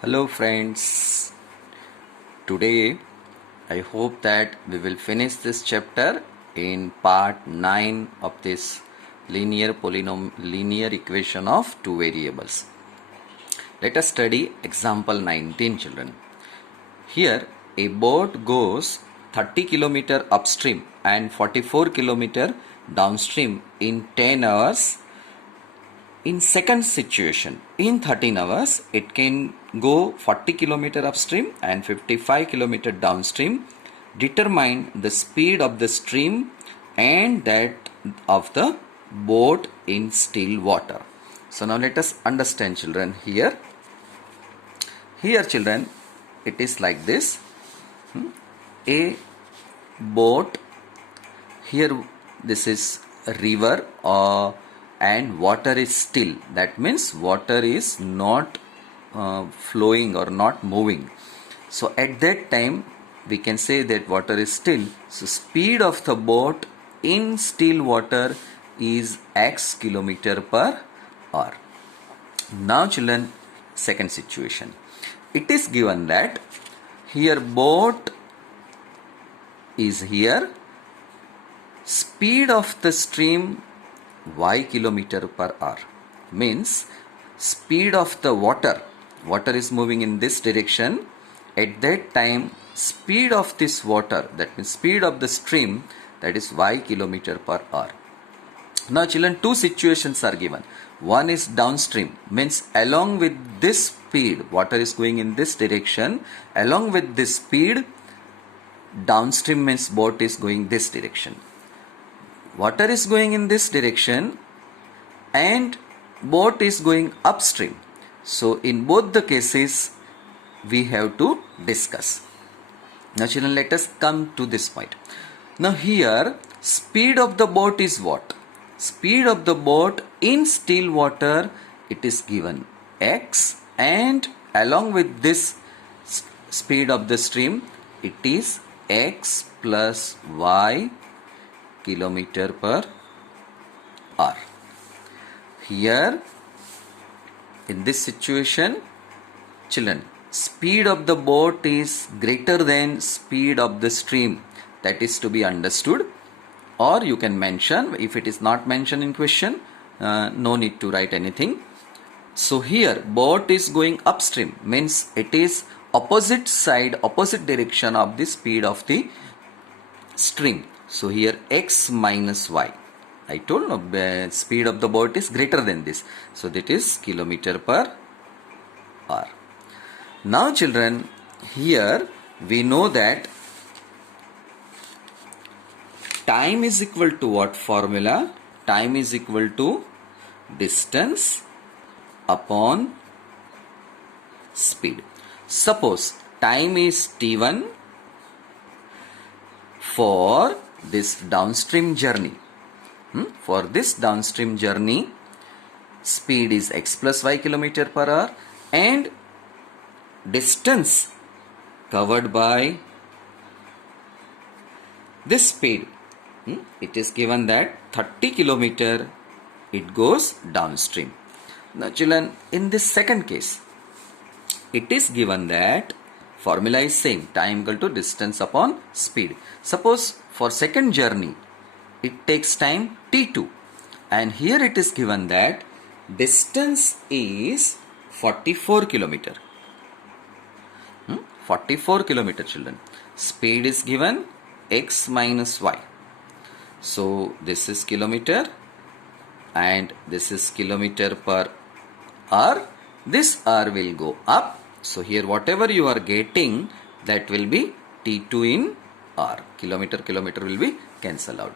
Hello friends, today I hope that we will finish this chapter in part 9 of this linear equation of two variables. Let us study example 19 children. Here a boat goes 30 km upstream and 44 km downstream in 10 hours. In second situation, in 13 hours, it can go 40 km upstream and 55 km downstream. Determine the speed of the stream and that of the boat in still water. So now let us understand children here. Here children, it is like this. A boat, here this is a river and water is still. That means water is not flowing or not moving. So at that time we can say that water is still. So speed of the boat in still water is x km/h. Now children, second situation. It is given that here boat is here, speed of the stream y km/h means speed of the water is moving in this direction. At that time speed of this water, that means speed of the stream, that is y km/h. Now children, two situations are given. One is downstream, means along with this speed water is going in this direction, along with this speed downstream means boat is going this direction. Water is going in this direction and boat is going upstream. So in both the cases we have to discuss. Now children, let us come to this point. Now here speed of the boat is what? Speed of the boat in still water, it is given x, and along with this speed of the stream, it is x plus y km/h. Here in this situation children, speed of the boat is greater than speed of the stream. That is to be understood, or you can mention, if it is not mentioned in question, no need to write anything. So here boat is going upstream means it is opposite side, opposite direction of the speed of the stream. So here x minus y. I told no, speed of the boat is greater than this. So that is km/h. Now children, here we know that time is equal to what formula? Time is equal to distance upon speed. Suppose time is t1 for this downstream journey. For this downstream journey, speed is x plus y km/h and distance covered by this speed. It is given that 30 km it goes downstream. Now children, in this second case, it is given that formula is same, time equal to distance upon speed. Suppose for second journey it takes time t2, and here it is given that distance is 44 km. 44 km children. Speed is given x minus y. So this is kilometer and this is km/h. This r will go up. So here whatever you are getting, that will be t2 in r. Kilometer will be cancelled out.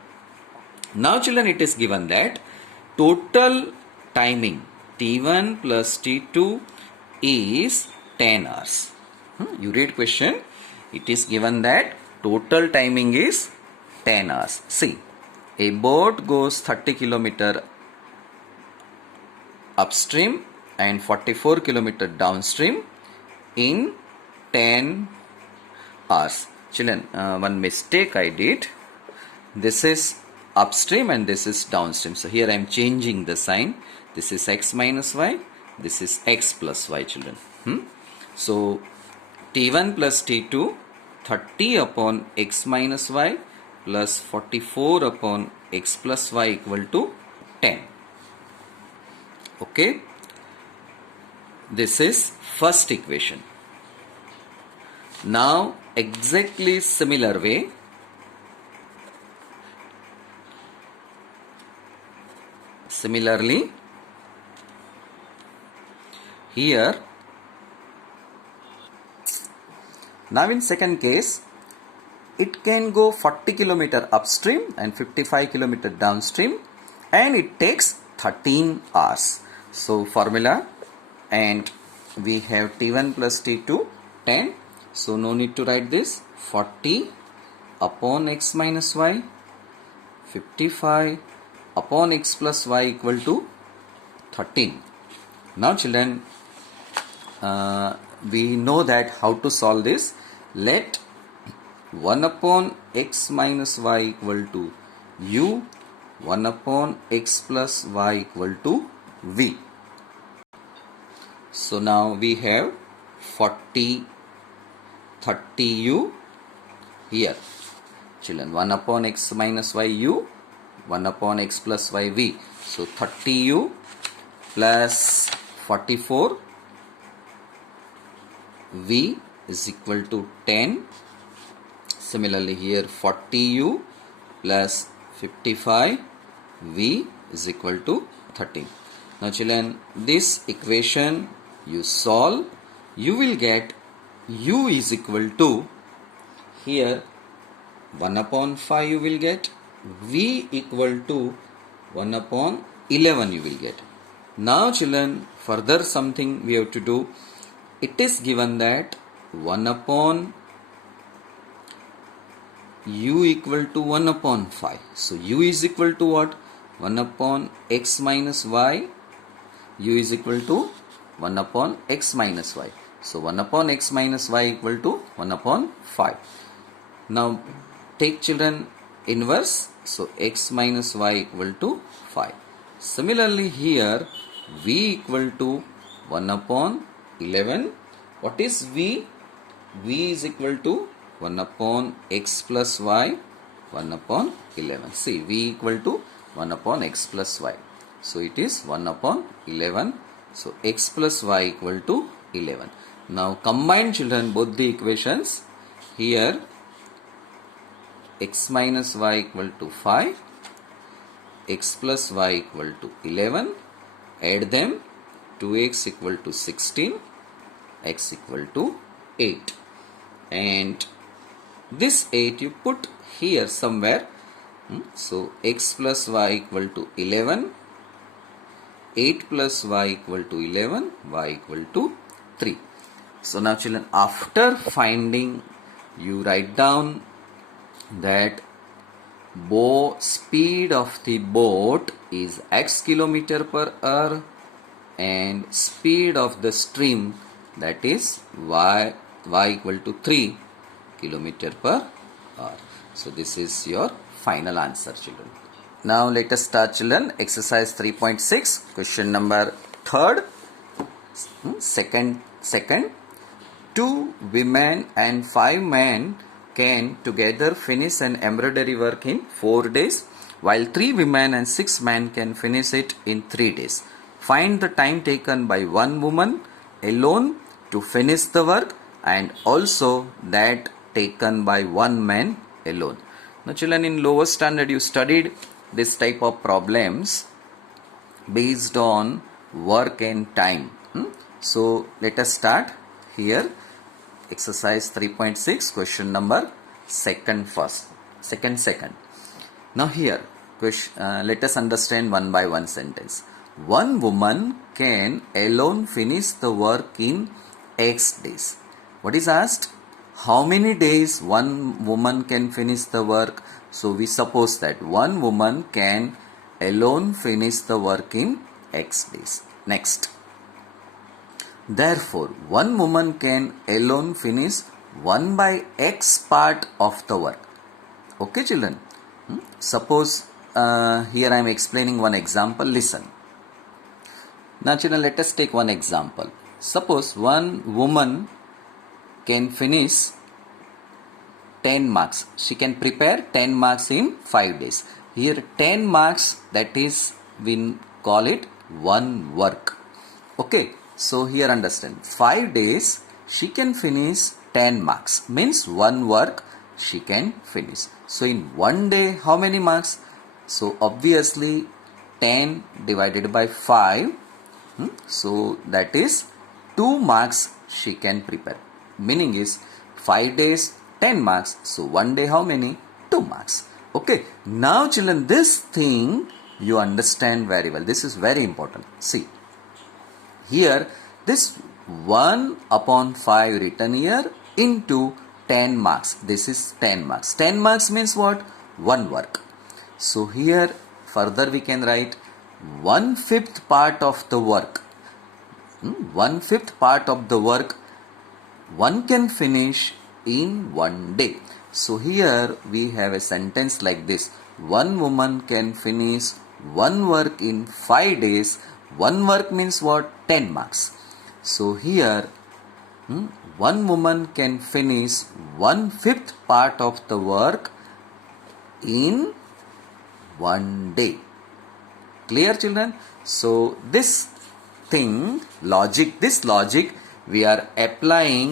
Now children, it is given that total timing t1 plus t2 is 10 hours. You read question. It is given that total timing is 10 hours. See, a boat goes 30 km upstream and 44 km downstream in 10 hours. Children, one mistake I did. This is upstream and this is downstream. So here I am changing the sign. This is x minus y. This is x plus y children. So T1 plus T2, 30 upon x minus y plus 44 upon x plus y equal to 10. Okay. This is first equation. Now exactly similar way, similarly here, now in second case, it can go 40 kilometer upstream and 55 kilometer downstream, and it takes 13 hours. So formula, and we have T1 plus T2 10, so no need to write this. 40 upon x minus y, 55 upon x plus y equal to 13. Now children, we know that how to solve this. Let 1 upon x minus y equal to u, 1 upon x plus y equal to v. So now we have 40, 30u here. Children, 1 upon x minus y u, 1 upon x plus y v. So 30u plus 44 v is equal to 10. Similarly here 40u plus 55 v is equal to 13. Now children, this equation you solve, you will get u is equal to, here 1 upon 5 you will get, v equal to 1 upon 11 you will get. Now children, further something we have to do. It is given that 1 upon u equal to 1 upon 5. So u is equal to what? 1 upon x minus y. U is equal to 1 upon x minus y. So 1 upon x minus y equal to 1 upon 5. Now take children inverse. So x minus y equal to 5. Similarly here v equal to 1 upon 11. What is v? V is equal to 1 upon x plus y, 1 upon 11. See, v equal to 1 upon x plus y. So it is 1 upon 11. So x plus y equal to 11. Now combine children both the equations. Here x minus y equal to 5, x plus y equal to 11. Add them. 2x equal to 16, x equal to 8. And this 8 you put here somewhere. So x plus y equal to 11, 8 plus y equal to 11, y equal to 3. So now children, after finding, you write down that speed of the boat is x kilometer per hour and speed of the stream, that is y equal to 3 kilometer per hour. So this is your final answer children. Now let us start children. Exercise 3.6, question number 3rd. Second. 2 women and 5 men can together finish an embroidery work in 4 days, while 3 women and 6 men can finish it in 3 days. Find the time taken by one woman alone to finish the work and also that taken by one man alone. Now children, in lower standard you studied this type of problems based on work and time. So let us start here. Exercise 3.6, question number second. Now here let us understand one by one sentence. One woman can alone finish the work in X days. What is asked? How many days one woman can finish the work? So we suppose that one woman can alone finish the work in X days. Next. Therefore, one woman can alone finish 1 by X part of the work. Okay children. Suppose here I am explaining one example. Listen. Now children, let us take one example. Suppose one woman can finish 10 marks. She can prepare 10 marks in 5 days. Here 10 marks, that is, we call it one work. Okay, so here understand, 5 days she can finish 10 marks, means one work she can finish. So in one day, how many marks? So obviously 10 divided by 5, so that is 2 marks she can prepare. Meaning is 5 days 10 marks. So one day how many? 2 marks. Okay. Now children, this thing you understand very well. This is very important. See, here this 1 upon 5 written here into 10 marks. This is 10 marks. 10 marks means what? One work. So here further we can write 1/5 part of the work. 1/5 part of the work one can finish in one day. So here we have a sentence like this. One woman can finish one work in 5 days. One work means what? 10 marks. So here one woman can finish 1/5 part of the work in one day. Clear children? So this logic we are applying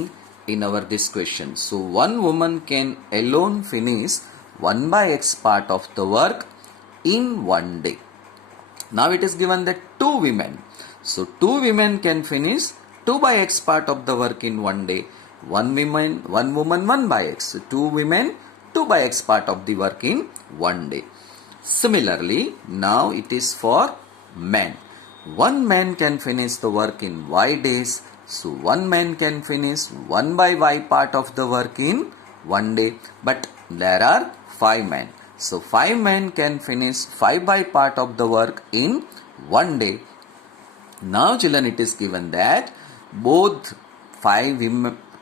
in our this question. So one woman can alone finish 1/x part of the work in one day. Now it is given that 2 women. So 2 women can finish 2/x part of the work in one day. One woman 1/x. So 2 women 2/x part of the work in one day. Similarly, now it is for men. One man can finish the work in y days. So one man can finish 1/y part of the work in one day. But there are 5 men. So 5 men can finish 5/y part of the work in one day. Now children, it is given that both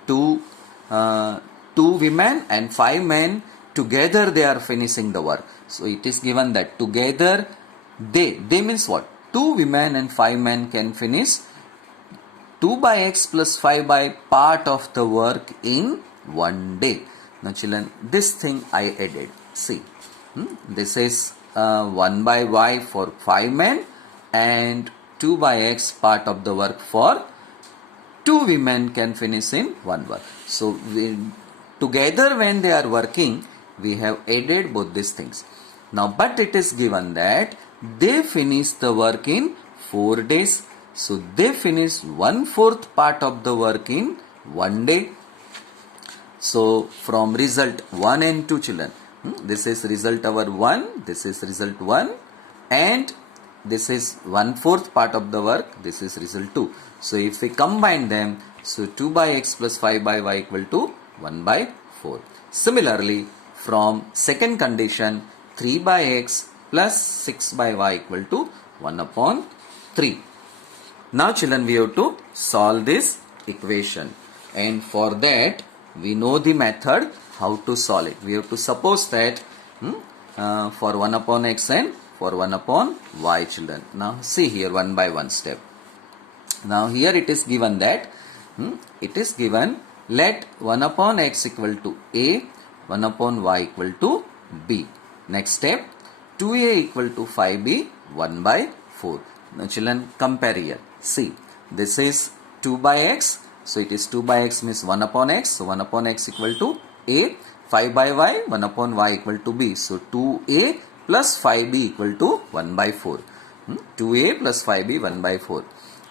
2 women and 5 men together they are finishing the work. So it is given that together they means what? 2 women and 5 men can finish 2/x plus 5/y part of the work in one day. Now children, this thing I added. See, this is 1/y for 5 men and 2/x part of the work for 2 women can finish in one work. So together when they are working, we have added both these things. Now but it is given that they finish the work in 4 days. So they finish 1/4 part of the work in one day. So from result 1 and 2 children, this is result our 1, this is result 1, and this is 1/4 part of the work, this is result 2. So if we combine them, so 2/x plus 5/y equal to 1/4. Similarly, from second condition, 3/x plus 6/y equal to 1/3. Now children, we have to solve this equation, and for that we know the method how to solve it. We have to suppose that for 1/x and for 1/y children. Now see here one by one step. Now here it is given that let 1/x equal to a, 1/y equal to b. Next step, 2a equal to 5b, 1/4. Now children, compare here. See, this is 2/x. So it is 2/x means 1/x. So 1/x equal to a, 5/y, 1/y equal to b. So 2a plus 5b equal to 1/4. 2a plus 5b 1/4.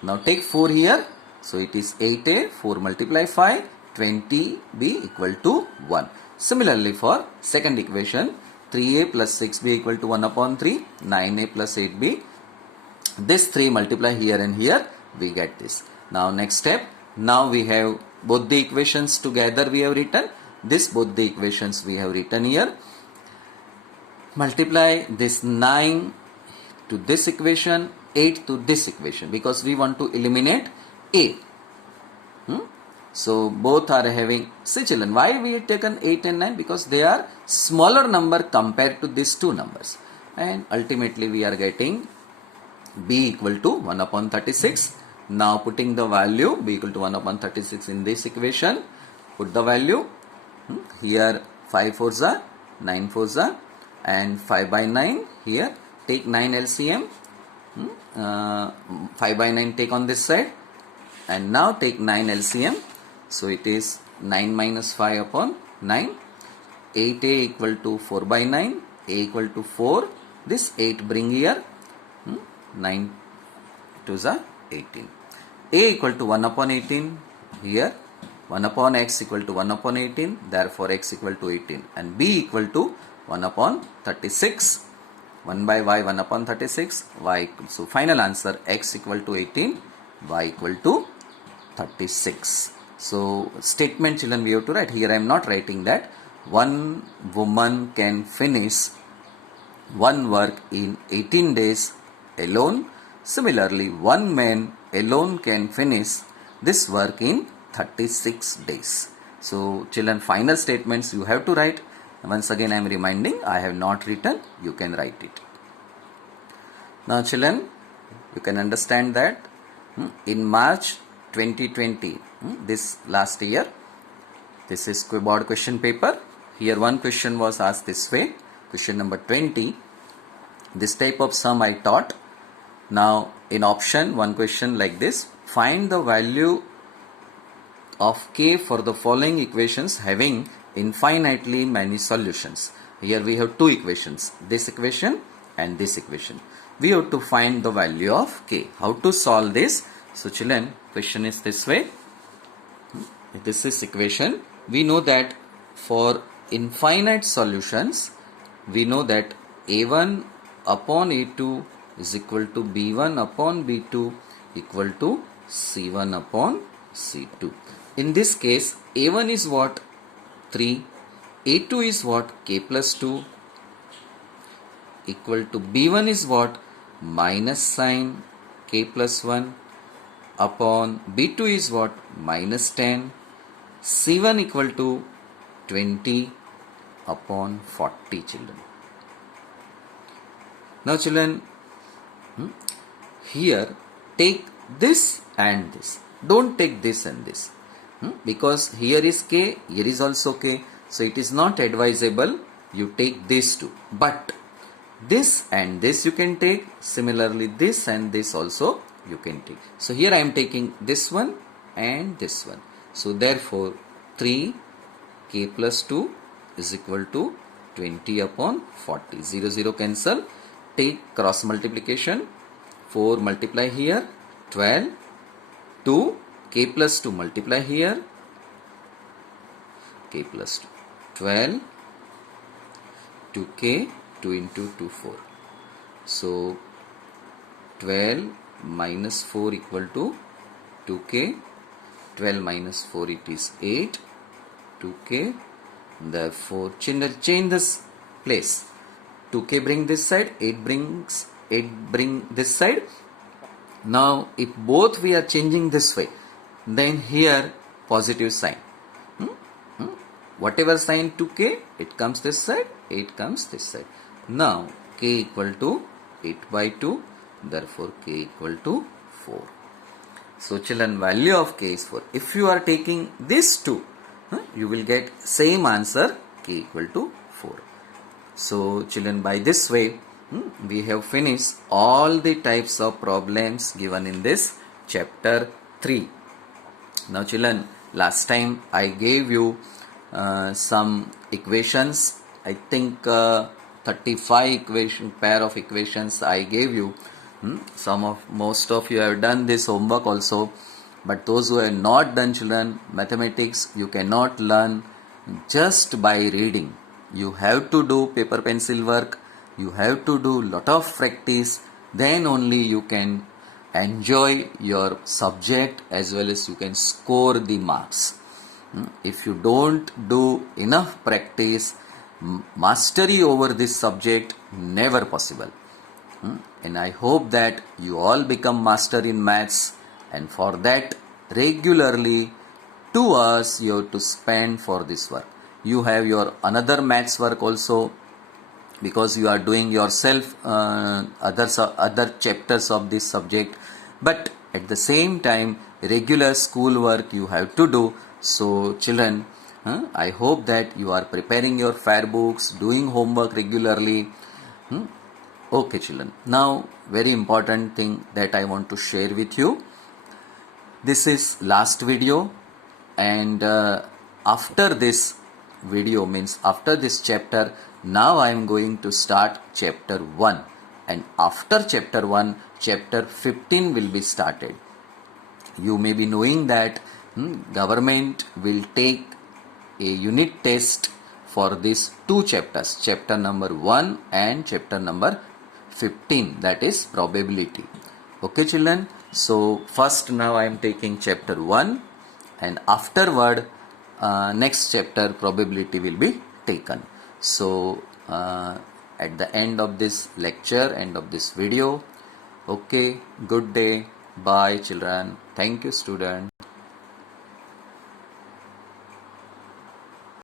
Now take 4 here. So it is 8a, 4 multiply 5, 20b equal to 1. Similarly for second equation, 3a plus 6b equal to 1/3, 9a plus 8b. This 3 multiply here and here, we get this. Now next step, now we have both the equations together we have written. Both the equations we have written here. Multiply this 9 to this equation, 8 to this equation, because we want to eliminate a. So both are having, see children, why we have taken 8 and 9? Because they are smaller number compared to these two numbers. And ultimately we are getting b equal to 1/36 Now putting the value b equal to 1 upon 36 in this equation, put the value. Here 5 fours are 9 fours are and 5 by 9 here. Take 9 LCM. 5 by 9 take on this side and now take 9 LCM. So it is 9 minus 5 upon 9. 8a equal to 4 by 9. A equal to 4. This 8 bring here. 9 2s are 18. A equal to 1 upon 18. Here 1 upon x equal to 1 upon 18. Therefore x equal to 18. And b equal to 1 upon 36. 1 by y 1 upon 36. Y equal, so final answer x equal to 18. Y equal to 36. So statement children we have to write. Here I am not writing that. One woman can finish one work in 18 days alone. Similarly, one man alone can finish this work in 36 days. So children, final statements you have to write. Once again I am reminding, I have not written, you can write it. Now children, you can understand that in March 2020, this last year, this is board question paper. Here one question was asked this way, question number 20. This type of sum I taught. Now in option, one question like this: find the value of k for the following equations having infinitely many solutions. Here we have two equations, this equation and this equation. We have to find the value of k. How to solve this? So children, question is this way. This is equation. We know that for infinite solutions, we know that a1 upon a2 is equal to b1 upon b2 equal to c1 upon c2. In this case, a1 is what? 3. a2 is what? K plus 2 equal to b1 is what? Minus sign k plus 1 upon b2 is what? Minus 10. c1 equal to 20 upon 40 children. Now children, here take this and this. Don't take this and this. Because here is k, here is also k. So it is not advisable you take these two. But this and this you can take. Similarly this and this also you can take. So here I am taking this one and this one. So therefore 3 k plus 2 is equal to 20 upon 40. 0 0 cancel. Take cross multiplication. 4 multiply here. 12. 2 k plus 2 multiply here. K plus 2. 12. 2k. 2 into 2 4. So 12 minus 4 equal to 2k. 12 minus 4 it is 8. 2k. Therefore change this place. 2k bring this side, 8 bring this side. Now if both we are changing this way, then here positive sign. Whatever sign 2k, it comes this side, 8 comes this side. Now k equal to 8 by 2, therefore k equal to 4. So children, value of k is 4. If you are taking this 2, you will get same answer, k equal to 4. So children, by this way we have finished all the types of problems given in this chapter 3. Now children, last time I gave you some equations. I think 35 pair of equations I gave you. Most of you have done this homework also, but those who have not done, children, mathematics you cannot learn just by reading. You have to do paper pencil work, you have to do lot of practice, then only you can enjoy your subject as well as you can score the marks. If you don't do enough practice, mastery over this subject never possible. And I hope that you all become master in maths, and for that regularly 2 hours you have to spend for this work. You have your another maths work also, because you are doing yourself other chapters of this subject, but at the same time regular school work you have to do. So children, I hope that you are preparing your fair books, doing homework regularly. Okay children, now very important thing that I want to share with you. This is last video, and after this video, means after this chapter, now I am going to start chapter 1, and after chapter 1 chapter 15 will be started. You may be knowing that government will take a unit test for these two chapters, chapter number 1 and chapter number 15, that is probability. Okay children, so first now I am taking chapter 1, and afterward next chapter probability will be taken. So at the end of this lecture, end of this video. Okay, good day, bye children, thank you student.